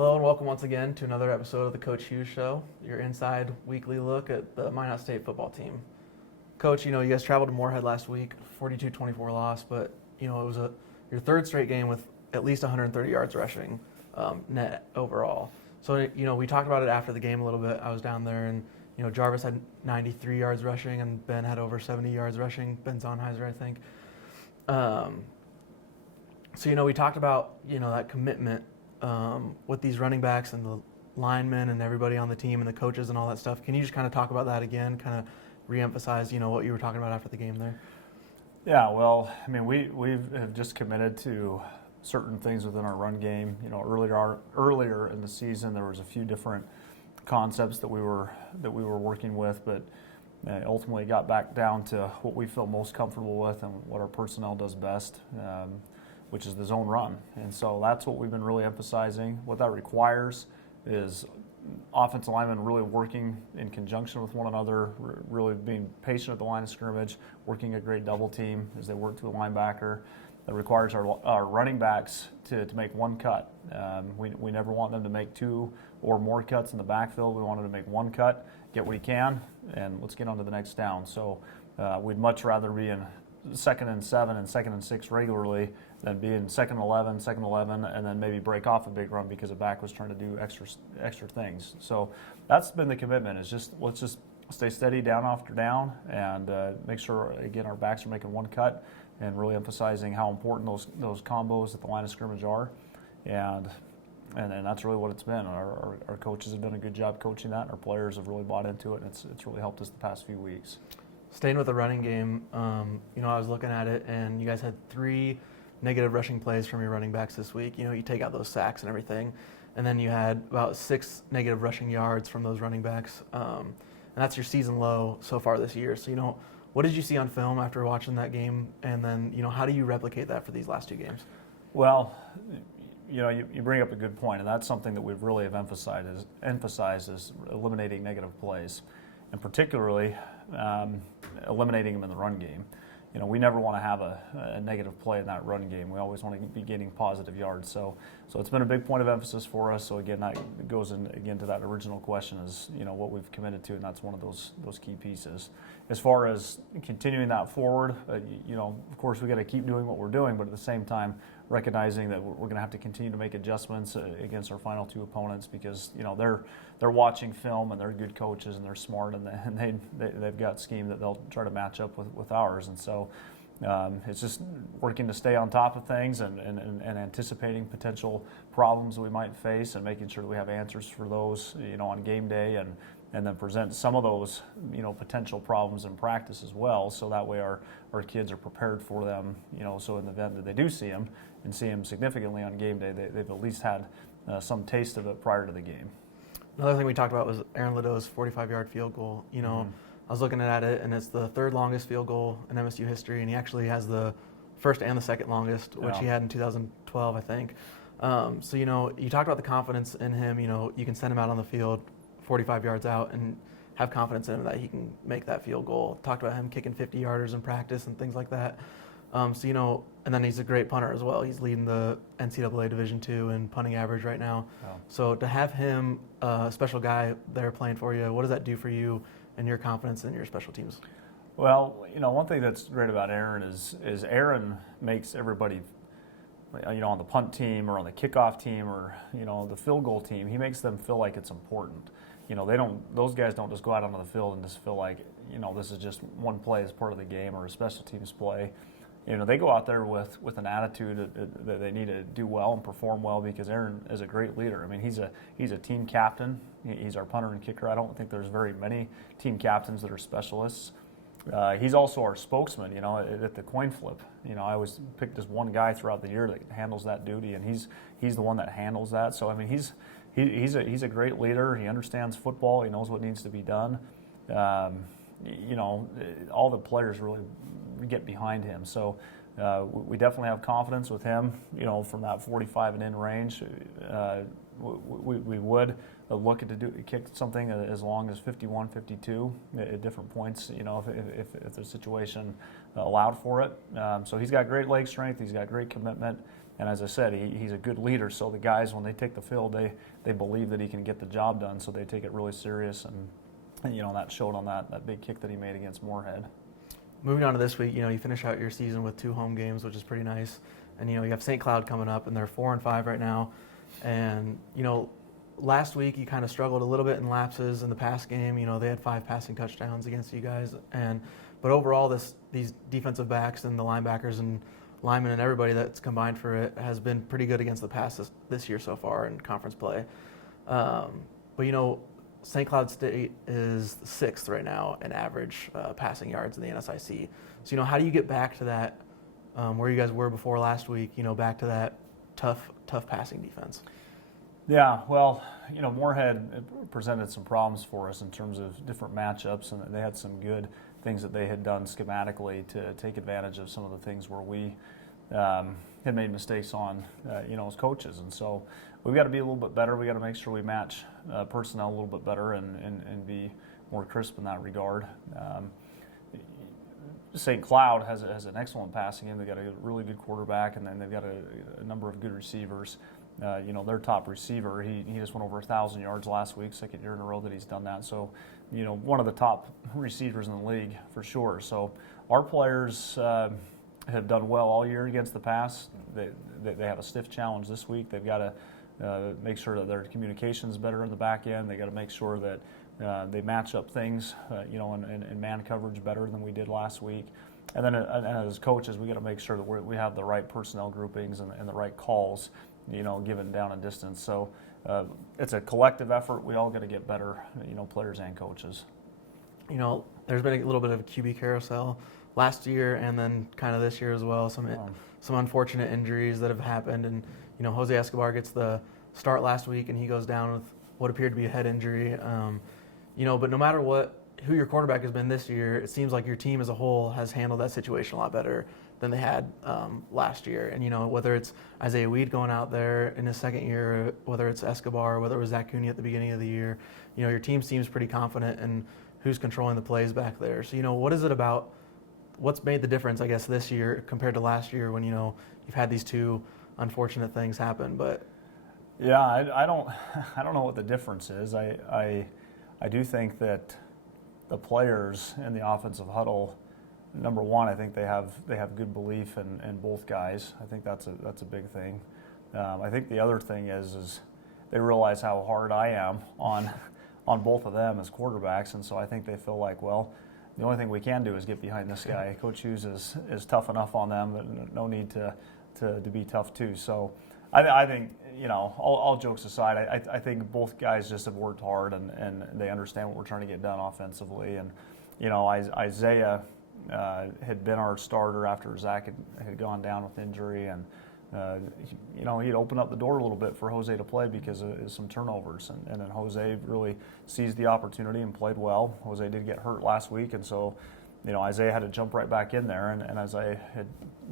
Hello and welcome once again to another episode of the Coach Hughes Show, your inside weekly look at the Minnesota State football team. Coach, you guys traveled to Moorhead last week, 42-24 loss, but it was your third straight game with at least 130 yards rushing net overall. So we talked about it after the game a little bit. I was down there, and Jarvis had 93 yards rushing, and Ben had over 70 yards rushing. Ben Zonheiser, I think. So we talked about that commitment with these running backs and the linemen and everybody on the team and the coaches and all that stuff. Can you just kind of talk about that again, kind of reemphasize, what you were talking about after the game there? Yeah, well, I mean, we've just committed to certain things within our run game. Earlier in the season, there was a few different concepts that we were working with, but ultimately got back down to what we feel most comfortable with and what our personnel does best, which is the zone run. And so that's what we've been really emphasizing. What that requires is offensive linemen really working in conjunction with one another, really being patient at the line of scrimmage, working a great double team as they work to a linebacker. That requires our running backs to make one cut. We never want them to make two or more cuts in the backfield. We want them to make one cut, get what he can, and let's get on to the next down. So we'd much rather be in 2nd and 7 and 2nd and 6 regularly than be in 2nd and 11, and then maybe break off a big run because a back was trying to do extra things. So that's been the commitment, is let's just stay steady down after down and make sure, again, our backs are making one cut and really emphasizing how important those combos at the line of scrimmage are. And that's really what it's been. Our coaches have done a good job coaching that, and our players have really bought into it, and it's really helped us the past few weeks. Staying with the running game, I was looking at it, and you guys had 3 negative rushing plays from your running backs this week. You take out those sacks and everything, and then you had about 6 negative rushing yards from those running backs, and that's your season low so far this year. So, what did you see on film after watching that game, and then, how do you replicate that for these last 2 games? Well, you bring up a good point, and that's something that we've really have emphasized is eliminating negative plays, and particularly eliminating them in the run game. We never want to have a negative play in that run game. We always want to be getting positive yards. So it's been a big point of emphasis for us. So again, that goes in again to that original question is what we've committed to, and that's one of those key pieces. As far as continuing that forward, of course we got to keep doing what we're doing, but at the same time recognizing that we're going to have to continue to make adjustments against our final 2 opponents because they're watching film and they're good coaches and they're smart and they've got scheme that they'll try to match up with ours, and so it's just working to stay on top of things and anticipating potential problems we might face and making sure that we have answers for those on game day and then present some of those potential problems in practice as well, so that way our kids are prepared for them, so in the event that they do see them and see them significantly on game day, they've at least had some taste of it prior to the game. Another thing we talked about was Aaron Ladeau's 45-yard field goal. I was looking at it, and it's the 3rd longest field goal in MSU history, and he actually has the 1st and the 2nd longest, which he had in 2012, I think. So, you talked about the confidence in him. You can send him out on the field 45 yards out and have confidence in him that he can make that field goal. Talked about him kicking 50-yarders in practice and things like that. So, and then he's a great punter as well. He's leading the NCAA Division II in punting average right now. Wow. So to have him, a special guy there playing for you, what does that do for you and your confidence in your special teams? Well, one thing that's great about Aaron is Aaron makes everybody, on the punt team or on the kickoff team or, the field goal team, he makes them feel like it's important. Those guys don't just go out onto the field and just feel like, this is just one play as part of the game or a special teams play. They go out there with an attitude that they need to do well and perform well because Aaron is a great leader. I mean, he's a team captain. He's our punter and kicker. I don't think there's very many team captains that are specialists. He's also our spokesman, at the coin flip. I always pick just one guy throughout the year that handles that duty, and he's the one that handles that. So, I mean, he's a great leader. He understands football. He knows what needs to be done. All the players really get behind him. So we definitely have confidence with him, from that 45 and in range. We would look at kick something as long as 51, 52 at different points, if the situation allowed for it. So he's got great leg strength. He's got great commitment. And as I said, he's a good leader. So the guys, when they take the field, they believe that he can get the job done. So they take it really serious, and that showed on that big kick that he made against Moorhead. Moving on to this week, you finish out your season with 2 home games, which is pretty nice. And you have St. Cloud coming up, and they're 4-5 right now. And last week you kind of struggled a little bit in lapses in the pass game. They had 5 passing touchdowns against you guys, but overall these defensive backs and the linebackers and linemen and everybody that's combined for it has been pretty good against the pass this year so far in conference play. But St. Cloud State is 6th right now in average passing yards in the NSIC. So how do you get back to that where you guys were before last week? Back to that tough passing defense. Yeah, well, Moorhead presented some problems for us in terms of different matchups, and they had some good things that they had done schematically to take advantage of some of the things where we had made mistakes on, as coaches. And so we've got to be a little bit better. We've got to make sure we match personnel a little bit better and be more crisp in that regard. St. Cloud has an excellent passing game. They've got a really good quarterback, and then they've got a number of good receivers. Their top receiver, he just went over 1,000 yards last week, 2nd year in a row that he's done that. So, one of the top receivers in the league for sure. So our players have done well all year against the pass. They have a stiff challenge this week. They've got to make sure that their communication's better in the back end. They got to make sure that they match up things, in man coverage better than we did last week. And then as coaches, we got to make sure that we have the right personnel groupings and the right calls, given down and distance. So it's a collective effort. We all got to get better, players and coaches. There's been a little bit of a QB carousel last year and then kind of this year as well. Some unfortunate injuries that have happened, and Jose Escobar gets the start last week and he goes down with what appeared to be a head injury. But no matter who your quarterback has been this year, it seems like your team as a whole has handled that situation a lot better than they had last year. And whether it's Isaiah Weed going out there in his 2nd year, whether it's Escobar, whether it was Zach Cooney at the beginning of the year, your team seems pretty confident in who's controlling the plays back there. So what is it about? What's made the difference, I guess, this year compared to last year when you've had these 2 unfortunate things happen? But yeah, I don't know what the difference is. I do think that the players in the offensive huddle, number one, I think they have good belief in both guys. I think that's a big thing. I think the other thing is they realize how hard I am on both of them as quarterbacks, and so I think they feel like, well, the only thing we can do is get behind this guy. Coach Hughes is tough enough on them, but no need to be tough too. So I think, all jokes aside, I think both guys just have worked hard and they understand what we're trying to get done offensively. And, Isaiah had been our starter after Zach had gone down with injury, and he'd opened up the door a little bit for Jose to play because of some turnovers, and then Jose really seized the opportunity and played well. Jose did get hurt last week, and so Isaiah had to jump right back in there. And as I had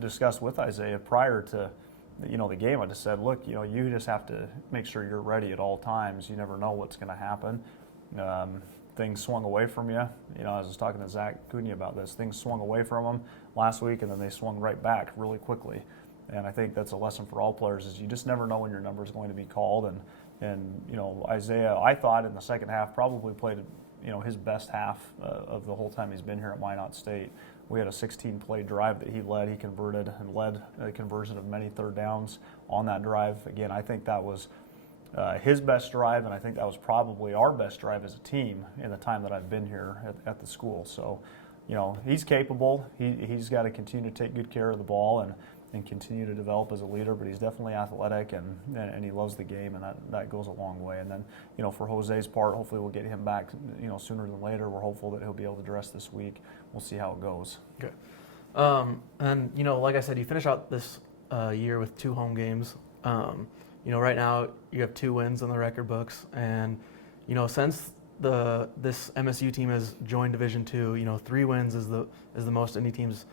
discussed with Isaiah prior to the game, I just said, look, you just have to make sure you're ready at all times. You never know what's going to happen. Things swung away from you. I was talking to Zach Cooney about this. Things swung away from him last week, and then they swung right back really quickly. And I think that's a lesson for all players, is you just never know when your number is going to be called. And Isaiah, I thought in the second half probably played his best half of the whole time he's been here at Minot State. We had a 16-play drive that he led. He converted and led a conversion of many 3rd downs on that drive. Again, I think that was his best drive, and I think that was probably our best drive as a team in the time that I've been here at the school. So, he's capable. He's got to continue to take good care of the ball and continue to develop as a leader, but he's definitely athletic and he loves the game, and that goes a long way. And then, for Jose's part, hopefully we'll get him back, sooner than later. We're hopeful that he'll be able to dress this week. We'll see how it goes. Okay. And, like I said, you finish out this year with 2 home games. Right now you have 2 wins on the record books, and, since this MSU team has joined Division II, 3 wins is the most any team's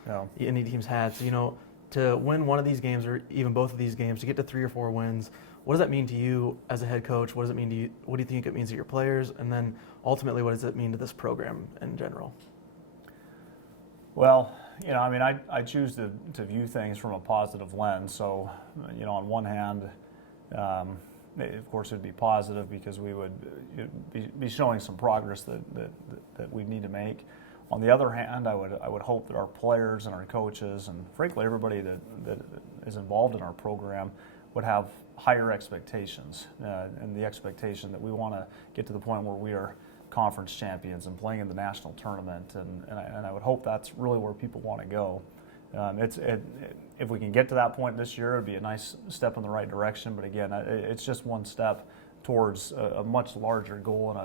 had. So, to win one of these games or even both of these games, to get to 3 or 4 wins, what does that mean to you as a head coach? What does it mean to you? What do you think it means to your players? And then ultimately, what does it mean to this program in general? Well, I mean, I choose to view things from a positive lens. So, on one hand, of course, it'd be positive because we would be showing some progress that we need to make. On the other hand, I would hope that our players and our coaches and frankly everybody that is involved in our program would have higher expectations, and the expectation that we want to get to the point where we are conference champions and playing in the national tournament, and I would hope that's really where people want to go. If we can get to that point this year, it'd be a nice step in the right direction. But again, it's just one step towards a much larger goal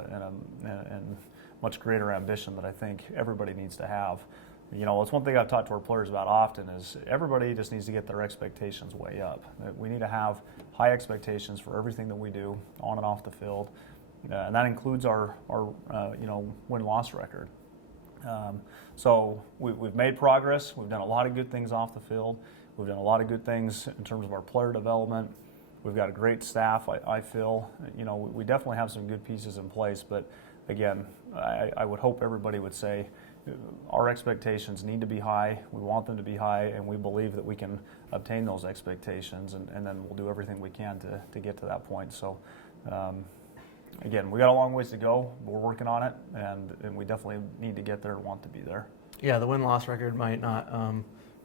and much greater ambition that I think everybody needs to have. It's one thing I've talked to our players about often is everybody just needs to get their expectations way up. We need to have high expectations for everything that we do on and off the field, and that includes our win-loss record. So we've made progress. We've done a lot of good things off the field. We've done a lot of good things in terms of our player development. We've got a great staff, I feel. We definitely have some good pieces in place, but again, I would hope everybody would say our expectations need to be high. We want them to be high, and we believe that we can obtain those expectations, and then we'll do everything we can to get to that point. So, again, we got a long ways to go. We're working on it, and we definitely need to get there and want to be there. Yeah, the win-loss record might not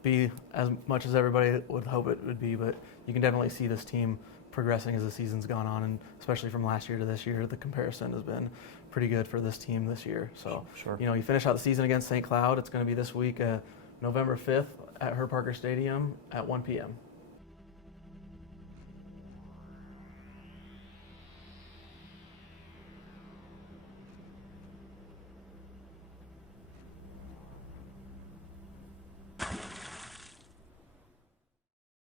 be as much as everybody would hope it would be, but you can definitely see this team progressing as the season's gone on, and especially from last year to this year, the comparison has been pretty good for this team this year. So, sure. You finish out the season against St. Cloud. It's going to be this week, November 5th at Herb Parker Stadium at 1 p.m.